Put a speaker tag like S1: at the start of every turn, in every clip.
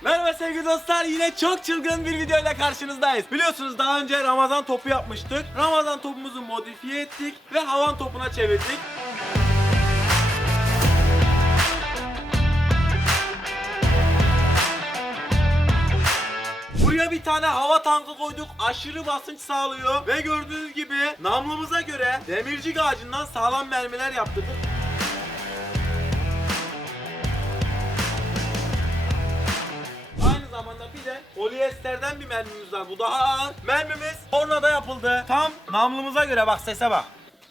S1: Merhaba sevgili dostlar, yine çok çılgın bir videoyla karşınızdayız. Biliyorsunuz daha önce Ramazan topu yapmıştık. Ramazan topumuzu modifiye ettik ve havan topuna çevirdik. Buraya bir tane hava tankı koyduk, aşırı basınç sağlıyor ve gördüğünüz gibi namlumuza göre demircik ağacından sağlam mermiler yaptırdık. Aynı zamanda bir de polyesterden bir mermimiz var. Bu daha ağır. Mermimiz tornada yapıldı. Tam namlumuza göre, bak sese bak.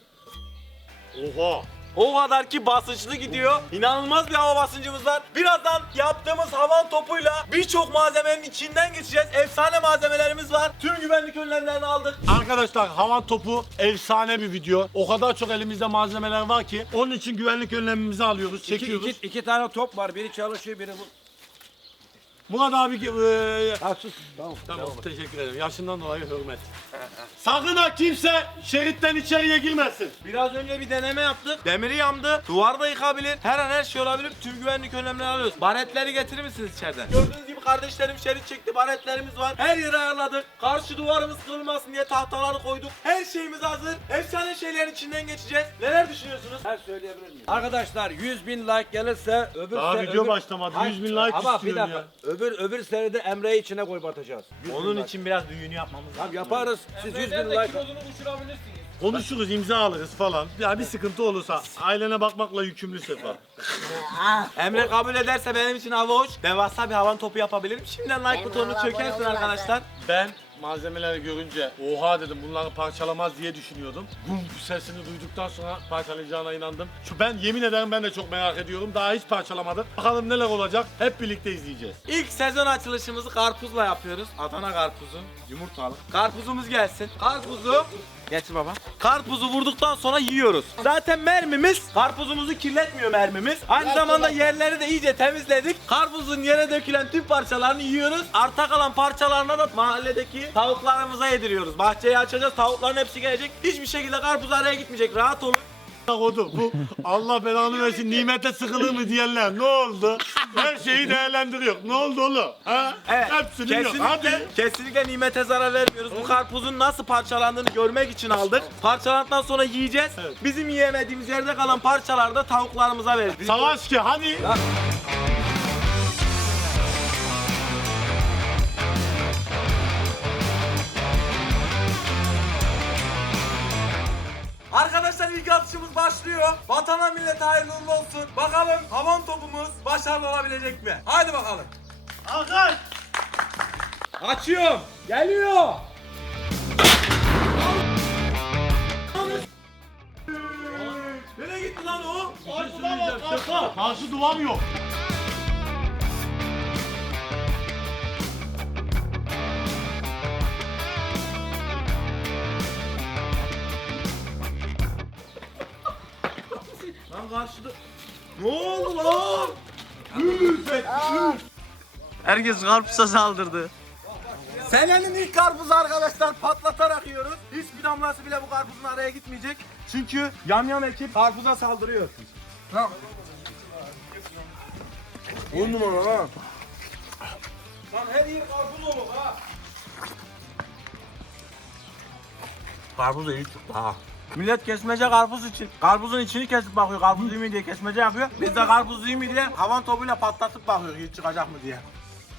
S2: Oha!
S1: O kadar ki basınçlı gidiyor. İnanılmaz bir hava basıncımız var. Birazdan yaptığımız havan topuyla birçok malzemenin içinden geçeceğiz. Efsane malzemelerimiz var. Tüm güvenlik önlemlerini aldık.
S2: Arkadaşlar havan topu efsane bir video. O kadar çok elimizde malzemeler var ki onun için güvenlik önlemimizi alıyoruz, çekiyoruz.
S3: İki tane top var. Biri çalışıyor, biri bu.
S2: Murat abi
S3: Sus.
S2: tamam teşekkür ederim. Yaşından dolayı hürmet. Sakın ha kimse şeritten içeriye girmesin.
S1: Biraz önce bir deneme yaptık. Demiri yandı. Duvar da yıkabilir. Her an her şey olabilir. Tüm güvenlik önlemlerini alıyoruz. Baretleri getirir misiniz içeriden? Gördüğünüz gibi kardeşlerim şerit çekti. Baretlerimiz var. Her yeri ayarladık. Karşı duvarımız kırılmasın diye tahtaları koyduk. Her şeyimiz hazır. Efsane şeylerin içinden geçeceğiz. Neler düşünüyorsunuz?
S3: Her söyleyebilir miyim? Arkadaşlar 100.000 like gelirse
S2: Daha video başlamadı. 100.000 like
S3: ama bir
S2: istiyorum
S3: dakika.
S2: ya.
S3: Öbür seride Emre'yi içine koy batacağız.
S1: Onun için biraz düğünü yapmamız lazım.
S3: Tamam yaparız. Siz 100.000 like.
S2: Konuşuruz, imza alırız falan. Ya bir sıkıntı olursa ailene bakmakla yükümlü Sefa.
S1: Emre kabul ederse benim için hava hoş. Devasa bir havan topu yapabilirim. Şimdiden like butonunu çökersin arkadaşlar.
S2: Ben malzemeleri görünce oha dedim, bunları parçalamaz diye düşünüyordum. Bum sesini duyduktan sonra parçalayacağına inandım. Ben yemin ederim ben de çok merak ediyorum. Daha hiç parçalamadık. Bakalım neler olacak. Hep birlikte izleyeceğiz.
S1: İlk sezon açılışımızı karpuzla yapıyoruz. Adana karpuzu, yumurtalı. Karpuzumuz gelsin. Karpuzu getir baba. Karpuzu vurduktan sonra yiyoruz. Zaten mermimiz karpuzumuzu kirletmiyor mermimiz. Aynı zamanda yerleri de iyice temizledik. Karpuzun yere dökülen tüm parçalarını yiyoruz. Arta kalan parçalarını da mahalledeki tavuklarımıza yediriyoruz. Bahçeyi açacağız. Tavukların hepsi gelecek. Hiçbir şekilde karpuz araya gitmeyecek. Rahat olun.
S2: Oldu. Bu Allah belanı versin, nimete sıkılır mı diyenler ne oldu? Her şeyi değerlendiriyor. Ne oldu oğlum? Ha?
S1: Evet.
S2: Hepsini yok.
S1: Kesinlikle,
S2: Hadi.
S1: kesinlikle nimete zarar vermiyoruz. Bu karpuzun nasıl parçalandığını görmek için aldık. Parçalandıktan sonra yiyeceğiz.
S2: Evet.
S1: Bizim yiyemediğimiz yerde kalan parçaları da tavuklarımıza veririz.
S2: Savaş ki hadi.
S1: Arkadaşlar ilk atışımız başlıyor. Vatana millete hayırlı uğurlu olsun. Bakalım havan topumuz başarılı olabilecek mi? Haydi bakalım.
S2: Hakan.
S1: Açıyorum. Geliyor. Nereye gitti lan o?
S2: Karşı duvar yok.
S1: Lan karşıda. Ne oldu lan? Herkes karpuza saldırdı. Senenin ilk karpuzu arkadaşlar, patlatarak yiyoruz. Hiçbir damlası bile bu karpuzun araya gitmeyecek. Çünkü yamyam ekip karpuza saldırıyor. Tamam. 10 numara ha. Lan her yer karpuz olur ha. Karpuz iyi çıktı ha. Millet kesmece karpuz için, karpuzun içini kesip bakıyor, karpuz iyi mi diye kesmece yapıyor. Biz de karpuz iyi mi diye havan topuyla patlatıp bakıyoruz, iyi çıkacak mı diye.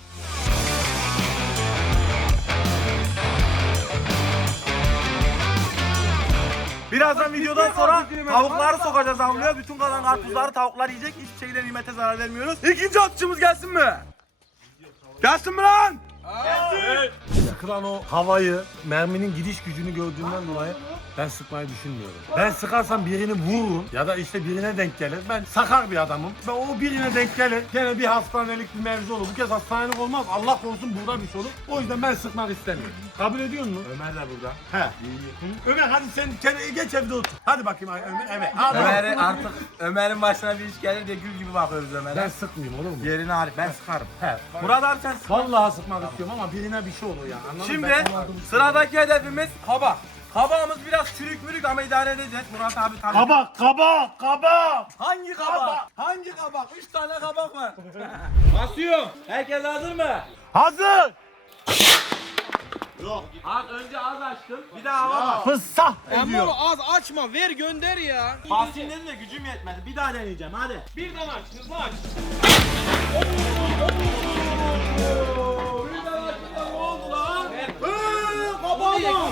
S1: Birazdan videodan sonra tavukları sokacağız hamleye. Bütün kalan karpuzları tavuklar yiyecek. Hiçbir şekilde nimete zarar vermiyoruz. İkinci atışımız gelsin mi? Gelsin mi lan?
S2: Sıkılan o havayı, merminin gidiş gücünü gördüğümden dolayı ben sıkmayı düşünmüyorum. Ben sıkarsam birini vururum ya da işte birine denk gelir. Ben sakar bir adamım ve o birine denk gelir. Gene bir hastanelik bir mevzu olur. Bu kez hastanelik olmaz. Allah korusun burada bir şey olur. O yüzden ben sıkmak istemiyorum. Kabul ediyor musun?
S1: Ömer de burada.
S2: He. Ömer hadi sen geç evde otur. Hadi bakayım Ömer. Evet. Hadi.
S1: Artık Ömer'in başına bir iş gelir diye gül gibi bakıyoruz Ömer'e.
S2: Ben sıkmayayım olur mu?
S1: Yerini Arif, ben sıkarım.
S2: He.
S1: Murat abi sen sık.
S2: Vallahi sıkmak istiyorum ama birine bir şey olur ya. Anladın mı?
S1: Şimdi
S2: Ben anladım.
S1: sıradaki hedefimiz kabak. Kabağımız biraz çürük mürük ama idare edeceğiz. Murat abi tabii.
S2: Kabak.
S1: Hangi kabak? Hangi kabak? 3 tane kabak var. Basıyorum. Herkes hazır mı?
S2: Hazır.
S1: Az önce az açtım. Bir daha hava bak.
S2: Fıssah
S4: Ama
S2: ediyor.
S4: az açma ver gönder ya.
S1: Basayım dedim de gücüm yetmedi. Bir daha deneyeceğim hadi.
S4: Birden aç hızlı aç.
S1: Birden açınca ne oldu lan? Kabağa bak.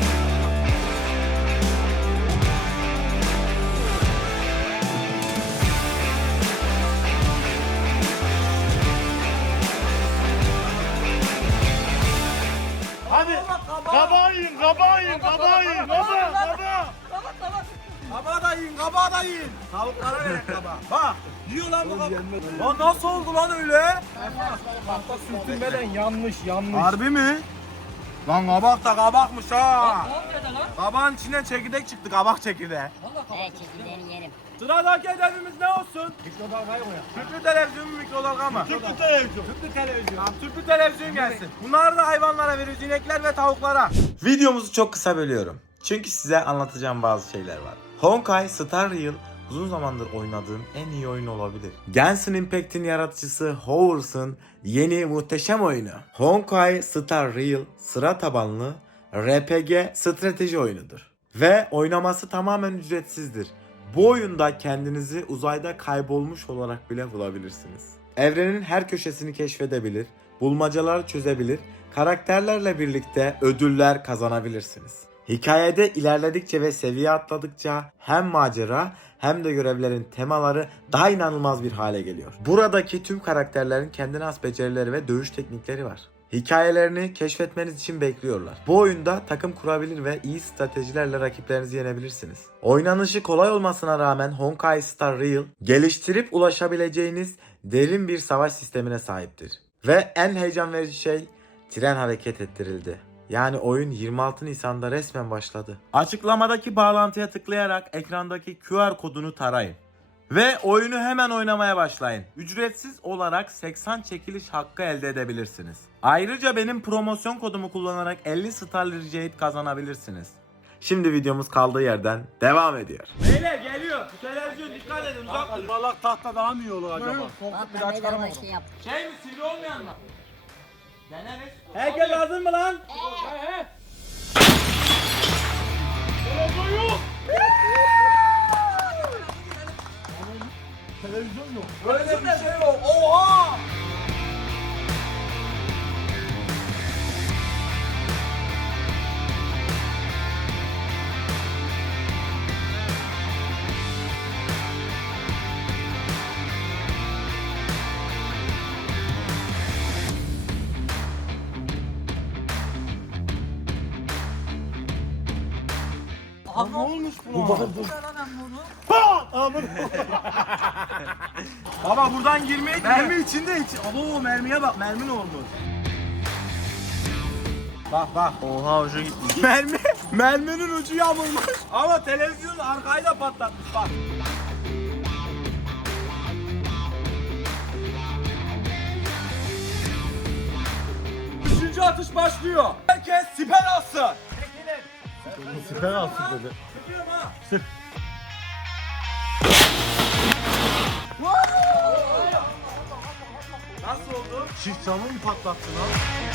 S2: Hadi. Kabağı yiyin.
S1: Kabağı da yiyin, kabağı da yiyin. Tavuklara verin kabağı. Bak, yiyor lan bu kabağı. Lan nasıl oldu lan öyle?
S2: Sürtünmeden yanmış.
S1: Harbi mi? Lan kabak da kabakmış ha. Kabağın içinden çekirdek çıktı, kabak çekirdeği.
S5: Evet çekirdeğini yerim.
S1: Sıradaki hedefimiz ne olsun?
S2: Mikrodalgayı koyalım.
S1: Tüplü televizyon mu mikrodalga mı?
S2: Tüplü televizyon.
S1: Tamam, tüplü televizyon gelsin. Bunları da hayvanlara veriyoruz, inekler ve tavuklara.
S6: Videomuzu çok kısa bölüyorum. Çünkü size anlatacağım bazı şeyler var. Honkai Star Rail uzun zamandır oynadığım en iyi oyun olabilir. Genshin Impact'in yaratıcısı Hovers'ın yeni muhteşem oyunu. Honkai Star Rail sıra tabanlı RPG strateji oyunudur. Ve oynaması tamamen ücretsizdir. Bu oyunda kendinizi uzayda kaybolmuş olarak bile bulabilirsiniz. Evrenin her köşesini keşfedebilir, bulmacaları çözebilir, karakterlerle birlikte ödüller kazanabilirsiniz. Hikayede ilerledikçe ve seviye atladıkça hem macera hem de görevlerin temaları daha inanılmaz bir hale geliyor. Buradaki tüm karakterlerin kendine has becerileri ve dövüş teknikleri var. Hikayelerini keşfetmeniz için bekliyorlar. Bu oyunda takım kurabilir ve iyi stratejilerle rakiplerinizi yenebilirsiniz. Oynanışı kolay olmasına rağmen Honkai Star Rail geliştirip ulaşabileceğiniz derin bir savaş sistemine sahiptir. Ve en heyecan verici şey, tren hareket ettirildi. Yani oyun 26 Nisan'da resmen başladı. Açıklamadaki bağlantıya tıklayarak ekrandaki QR kodunu tarayın. Ve oyunu hemen oynamaya başlayın. Ücretsiz olarak 80 çekiliş hakkı elde edebilirsiniz. Ayrıca benim promosyon kodumu kullanarak 50 Starly Jade kazanabilirsiniz. Şimdi videomuz kaldığı yerden devam ediyor.
S1: Beyler geliyor. Bu televizyon dikkat edin, uzak durun.
S2: Balak tahta daha mı iyi olur acaba?
S5: Bak bedava şey yap.
S1: Şey mi, sivri olmayan mı? Deneriz. Herkes hazır mı lan?
S2: Televizyon yok.
S1: Böyle bir şey yok. Oha!
S2: Ne olmuş buna?
S1: Baba buradan girmeye mermi içinde Abo mermiye bak, mermi ne olmuş? Bak.
S6: Oha hoşa gitmiş.
S1: Merminin ucu yamulmuş. Ama televizyon arkayı da patlatmış bak. Üçüncü atış başlıyor. Herkes siper alsın.
S2: Siper alsın dedi.
S1: Sıkıyorum ha. Nasıl oldu?
S2: Çift camı mı patlattın ha?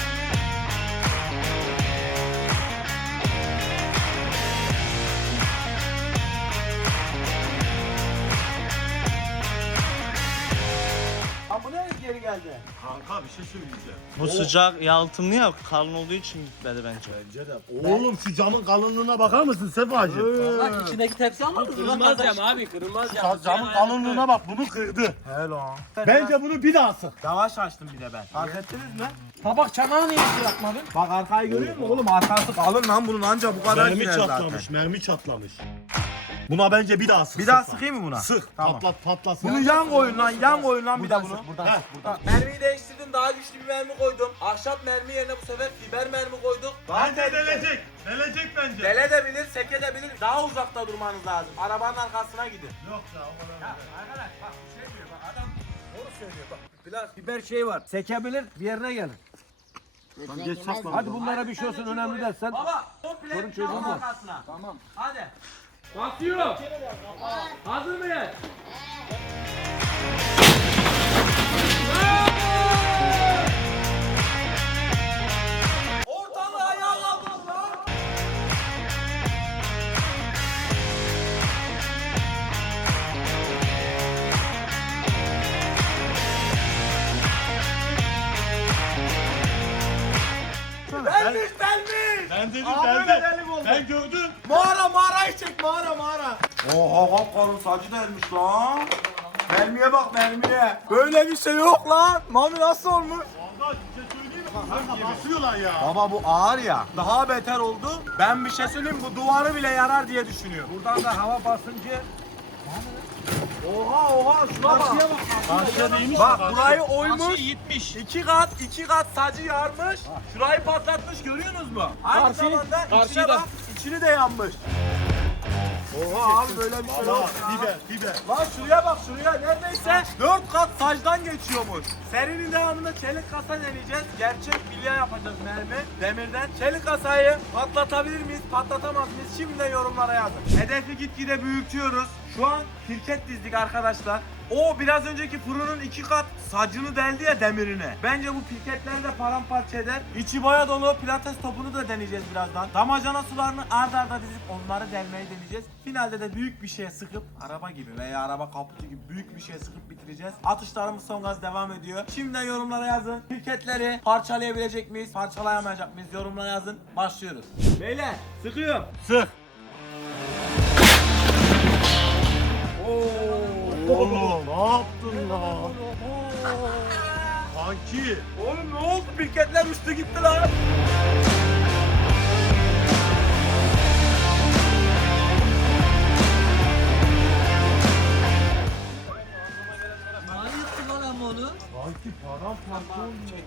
S1: Ha bu ne geri geldi?
S2: Kanka bir şey söyleyeceğim.
S7: Bu sıcak yalıtımlı ya kalın olduğu için gitmedi bence.
S2: Bence de. Oğlum şu camın kalınlığına bakar mısın Sefacığım?
S4: Bak içindeki tepsi almadın mı? Kırılmaz cam abi kırılmaz cam.
S2: Camın kalınlığına bak, bunu kırdı.
S1: He lan.
S2: Bence bunu bir daha sık.
S1: Yavaş açtım bir de ben. Fark ettiniz mi?
S4: Tabak çanağı niye yapmadın?
S1: Bak arkayı görüyor musun oğlum? Arkası kalın lan bunun anca bu kadar
S2: Mermi
S1: girer
S2: çatlamış,
S1: zaten.
S2: mermi çatlamış. Buna bence bir daha sık.
S1: Bir daha
S2: sık.
S1: sıkayım mı buna?
S2: Sık,
S1: Tamam.
S2: patlasın.
S1: Bunu yan koyun lan, yan koyun lan bir de bunu.
S2: Heh.
S1: Mermiyi değiştirdim, daha güçlü bir mermi koydum. Ahşap mermi yerine bu sefer fiber mermi koyduk.
S2: Bence delecek. Delecek bence.
S1: Deledebilir, sekedebilir. Daha uzakta durmanız lazım. Arabanın arkasına gidin.
S2: Yok ya o kadar.
S1: Arkadaş bak bir şey diyor bak adam doğru söylüyor bak.
S3: Biraz biber şey var. Sekebilir bir yerine gelir.
S5: Götüne
S2: geç
S5: girmez
S2: saklan.
S5: mi?
S3: Hadi bunlara bir şey olsun önemli dersen.
S1: Baba komple
S3: Sorun çözüldü.
S1: arkasına. Tamam. Hadi. Basıyor. Hazır mıyız? Ortalığı ayağa kaldır lan. Delmiş.
S2: Ben dedim
S1: Abi de delik oldu.
S2: Ben gördüm.
S1: Mağarayı çek mağara. Oha kapkarın sacı delmiş lan. Mermiye bak mermiye. Böyle bir şey yok lan. Mami nasıl olmuş?
S2: Valla bir şey söyleyeyim mi? Kanka basıyorlar ya.
S1: Baba bu ağır ya. Daha beter oldu. Ben bir şey söyleyeyim bu duvarı bile yarar diye düşünüyorum.
S3: Buradan da hava basıncı.
S1: Oha şuna bak.
S2: Karşıya değmiş
S1: Bak
S2: mi?
S1: burayı oymuş.
S4: gitmiş.
S1: İki kat sacı yarmış. Şurayı patlatmış görüyorsunuz mu? Aynı zamanda içine
S4: karşıyı da.
S1: bak içini de yanmış. Oha abi böyle bir şey yok.
S2: Valla biber.
S1: Lan şuraya bak şuraya neredeyse 4 kat sacdan geçiyormuş. Serinin devamında çelik kasa deneyeceğiz. Gerçek bilye yapacağız mermi demirden. Çelik kasayı patlatabilir miyiz patlatamaz mıyız şimdiden yorumlara yazın. Hedefi gitgide büyütüyoruz. Şu an pirket dizdik arkadaşlar. O biraz önceki fırının 2 kat sacını deldi ya demirini. Bence bu pirketleri de paramparça eder. İçi boya dolu pilates topunu da deneyeceğiz birazdan. Damacana sularını ard arda dizip onları delmeyi deneyeceğiz. Finalde de büyük bir şeye sıkıp araba gibi veya araba kaputu gibi büyük bir şeye sıkıp bitireceğiz. Atışlarımız son gaz devam ediyor. Şimdiden yorumlara yazın. Pirketleri parçalayabilecek miyiz? Parçalayamayacak mıyız? Yorumlara yazın. Başlıyoruz. Beyler sıkıyorum.
S2: Sık. Oğlum ne yaptın lan? Kanki.
S1: Oğlum ne oldu? Pirketler uçtu gitti lan.
S2: Kanki paramparça olmuş.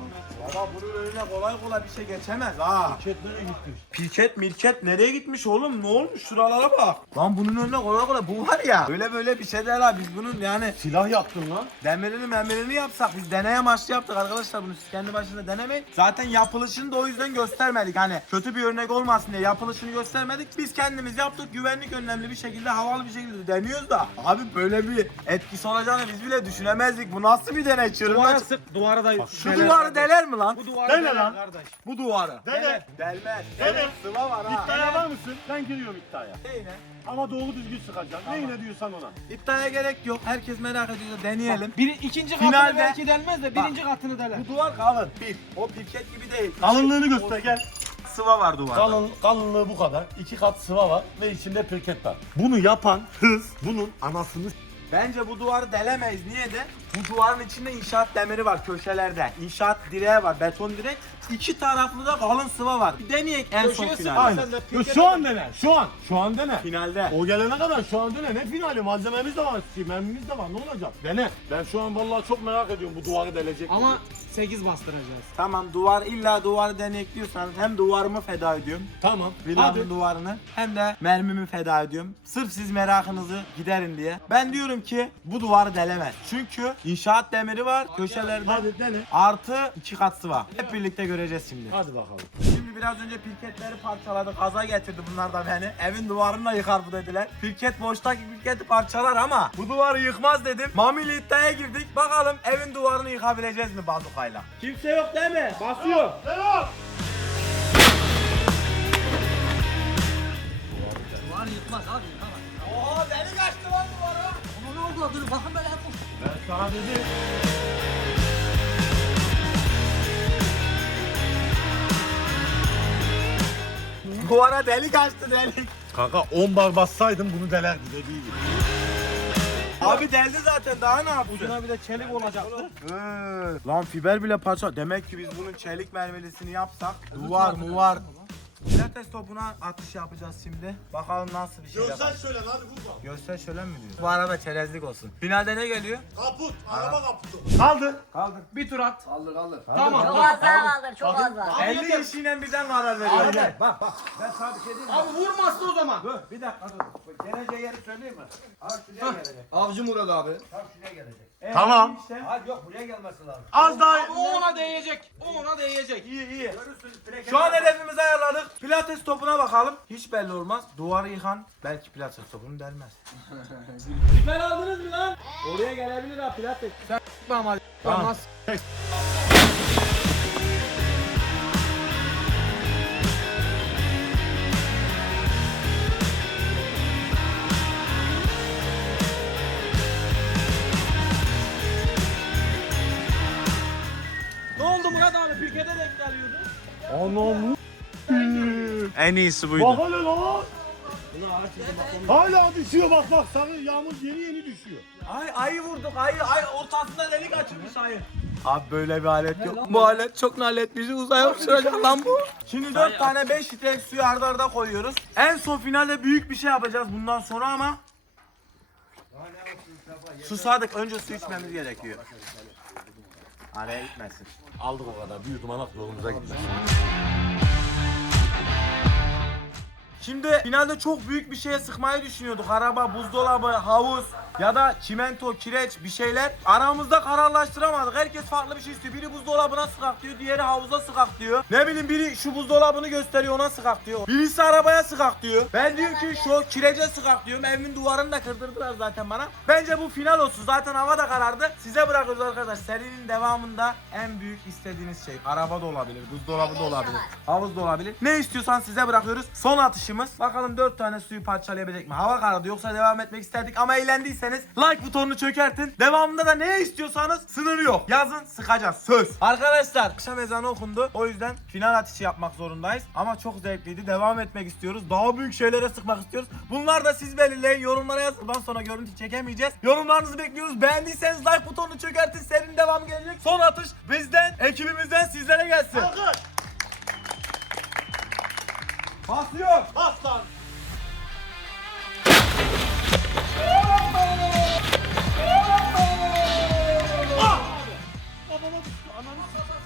S1: Baba bunun önüne kolay kolay bir şey geçemez ha.
S2: Çetlere gitmiş.
S1: Pirket mirket nereye gitmiş oğlum? Ne olmuş şuralara bak. Lan bunun önüne kolay kolay bu var ya. Böyle bir şey değil ha. Biz bunun yani
S2: Silah yaptın lan.
S1: demirini yapsak biz deney amaçlı yaptık arkadaşlar bunu siz kendi başınıza denemeyin. Zaten yapılışını da o yüzden göstermedik. Hani kötü bir örnek olmasın diye yapılışını göstermedik. Biz kendimiz yaptık güvenlik önlemli bir şekilde havalı bir şekilde deniyoruz da. Abi böyle bir etkisi olacağını biz bile düşünemezdik. Bu nasıl bir deney çırpma?
S4: sık duvara da
S1: Şu duvarı deler mi lan?
S4: Bu duvara
S2: Dene
S4: deler
S2: lan.
S4: kardeş.
S1: Bu duvarı.
S2: Dene.
S1: Delmez.
S2: Dene.
S1: Sıva var ha.
S2: İddiaya var mısın? Ben giriyorum iddiaya.
S1: Neyine?
S2: Ama doğru düzgün sıkacaksın. Neyine diyorsan ona.
S1: İddiaya gerek yok. Herkes merak ediyor. Deneyelim.
S4: İkinci katını
S1: Finalde-
S4: belki delmez de birinci katını deler.
S1: Bu duvar kalın. O pirket gibi değil.
S2: Kalınlığını göster gel.
S1: Sıva var duvarda.
S2: Kalınlığı bu kadar. 2 kat sıva var ve içinde pirket var. Bunu yapan hız bunun anasını
S1: Bence bu duvarı delemeyiz. Niye de? Bu duvarın içinde inşaat demiri var köşelerde. İnşaat direği var. Beton direk. İki taraflı da kalın sıva var. Bir deneyek en son finalde.
S2: Aynen. Şu an dene. Şu an dene.
S1: Finalde.
S2: O gelene kadar şu an dene. Ne finali? Malzememiz de var. Mermimiz de var. Ne olacak? Dene. Ben şu an vallahi çok merak ediyorum bu duvarı delecek.
S4: Ama 8 bastıracağız.
S1: Tamam illa duvarı deneyek diyorsanız hem duvarımı feda ediyorum.
S2: Tamam.
S1: Villanın duvarını hem de mermimi feda ediyorum. Sırf siz merakınızı giderin diye. Ben diyorum ki bu duvarı delemez. Çünkü inşaat demiri var köşelerde.
S2: Hadi dene.
S1: Artı 2 kat sıva. Hep birlikte göreceğiz şimdi.
S2: Hadi bakalım.
S1: Şimdi biraz önce pirketleri parçaladık. Kaza getirdi bunlar da beni. Evin duvarını yıkar bu dediler. Pirket boştaki pirketi parçalar ama bu duvarı yıkmaz dedim. Mami'yle iddiaya girdik. Bakalım evin duvarını yıkabileceğiz mi bazukayla? Kimse yok değil mi? Basıyor.
S2: Devam.
S4: Duvarı yıkmaz abi yıkamaz.
S1: Oha deli kaçtı lan duvara.
S4: Ama ne oldu? Dur bakın böyle hep
S2: Ben sana dedim.
S1: Duvara delik açtı delik.
S2: Kanka 10 bar bassaydım bunu delerdi dediği gibi.
S1: Abi deldi zaten daha ne yapsın?
S4: Ucuna bir de çelik olacaktı.
S1: Lan fiber bile parça. Demek ki biz bunun çelik mermelisini yapsak duvar muvar. Pilates topuna atış yapacağız şimdi. Bakalım nasıl bir şey yapacağız.
S2: Göster şöyle hadi vurma.
S1: Göster şöyle mi diyor? Bu arada çerezlik olsun. Finalde ne geliyor?
S2: Kaput. Araba kaputu. Kaldı.
S1: Kaldır.
S4: Bir tur at.
S5: Çok az daha kaldır, çok az daha.
S1: 50 kişiyle birden karar veriyor. Gel. Bak.
S3: Ben sana bir şey diyeyim mi?
S4: Abi vurmazsa o zaman.
S1: Bir dakika dur. Geleceği yeri söyleyeyim mi? Abi şuraya gelecek.
S3: Avcı Murat abi.
S1: Tam şuraya gelecek.
S2: Tamam.
S1: İşte.
S3: Hadi yok buraya gelmesi lazım.
S2: Az daha.
S1: O ona değecek. O ona değecek. İyi iyi. Şu an hedefimizi ayarladık. Pilates topuna bakalım. Hiç belli olmaz. Duvarı yıkan belki pilates topunu delmez. Siper aldınız mı lan? Oraya gelebilir ha pilates. Sen ama
S2: Tamam.
S1: Ne oldu Murat abi? Pirkete denk geliyordu.
S2: Anam.
S7: En iyisi buydu.
S2: Bak hele lan. Hala düşüyor bak sarı yağmur yeni düşüyor.
S1: Ayı vurduk. Ayı ortasında delik açılmış ayı. Abi böyle bir alet yok. Bu alet çok nalet. Bizi uzaya uçuracak lan bu. Şimdi 4 tane 5 litre suyu arda arda koyuyoruz. En son finalde büyük bir şey yapacağız bundan sonra ama susadık. Önce su içmemiz gerekiyor. Araya gitmesin.
S2: Aldık o kadar büyük manak yolumuza gitmez.
S1: Şimdi finalde çok büyük bir şeye sıkmayı düşünüyorduk. Araba, buzdolabı, havuz ya da çimento, kireç bir şeyler. Aramızda kararlaştıramadık. Herkes farklı bir şey istiyor. Biri buzdolabına sıkak diyor, diğeri havuza sıkak diyor. Ne bileyim biri şu buzdolabını gösteriyor ona sıkak diyor. Birisi arabaya sıkak diyor. Ben diyorum ki şu kirece sıkak diyorum. Evimin duvarını da kırdırdılar zaten bana. Bence bu final olsun. Zaten hava da karardı. Size bırakıyoruz arkadaşlar. Serinin devamında en büyük istediğiniz şey. Araba da olabilir, buzdolabı da olabilir, havuz da olabilir. Ne istiyorsan size bırakıyoruz. Son atışımız. Bakalım 4 tane suyu parçalayabilecek mi? Hava karardı yoksa devam etmek isterdik ama eğlendiyseniz like butonunu çökertin. Devamında da ne istiyorsanız sınır yok. Yazın sıkacağız söz. Arkadaşlar akşam ezanı okundu. O yüzden final atışı yapmak zorundayız. Ama çok zevkliydi. Devam etmek istiyoruz. Daha büyük şeylere sıkmak istiyoruz. Bunlar da siz belirleyin. Yorumlara yazın. Bundan sonra görüntü çekemeyeceğiz. Yorumlarınızı bekliyoruz. Beğendiyseniz like butonunu çökertin. Serinin devamı gelecek. Son atış bizden, ekibimizden sizlere gelsin. Basıyor.
S2: Bas lan. Babama düştü ananı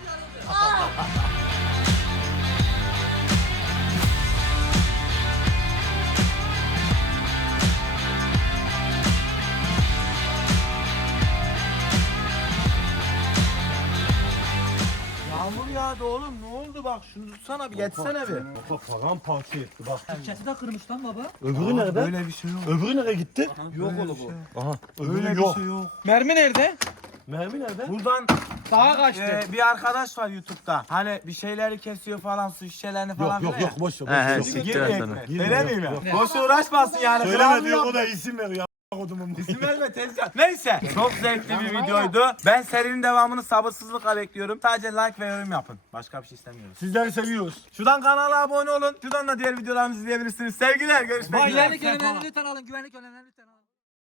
S1: Yağmur yağdı oğlum. Ne oldu bak? Şunu tutsana bir geçsene bir.
S2: Bak paramparça etti bak.
S4: Türkçesi de kırmış lan baba.
S2: Öbürü nerede?
S1: Böyle bir şey yok.
S2: Öbürü nereye gitti?
S1: Yok oğlum bu.
S2: Aha öbürü
S1: Öyle
S2: yok.
S1: bir şey yok.
S7: Mermi nerede?
S2: Mermi nerede?
S1: Buradan
S7: Sağa kaçtı.
S1: bir arkadaş var YouTube'da. Hani bir şeyleri kesiyor falan, su şişelerini falan.
S2: Yok
S1: filan
S2: yok boş ver.
S7: He,
S2: boş ver.
S7: siktir
S1: Girmeyecek
S7: et
S1: mi?
S7: sana.
S2: Girme,
S1: Söylemeyeyim
S2: yok,
S1: ya. Boş uğraşmasın yani.
S2: Söyleme
S1: Kralını
S2: diyor o
S1: yap-
S2: da isim veriyor. Kodumun.
S1: İsim verme tezgah. Neyse. Çok zevkli bir videoydu. Ben serinin devamını sabırsızlıkla bekliyorum. Sadece like ve yorum yapın. Başka bir şey istemiyoruz.
S2: Sizleri seviyoruz.
S1: Şuradan kanala abone olun. Şuradan da diğer videolarımızı izleyebilirsiniz. Sevgiler. Görüşmek üzere.
S4: Güvenlik önlemlerini lütfen alın. Güvenlik önlemlerini lütfen alın.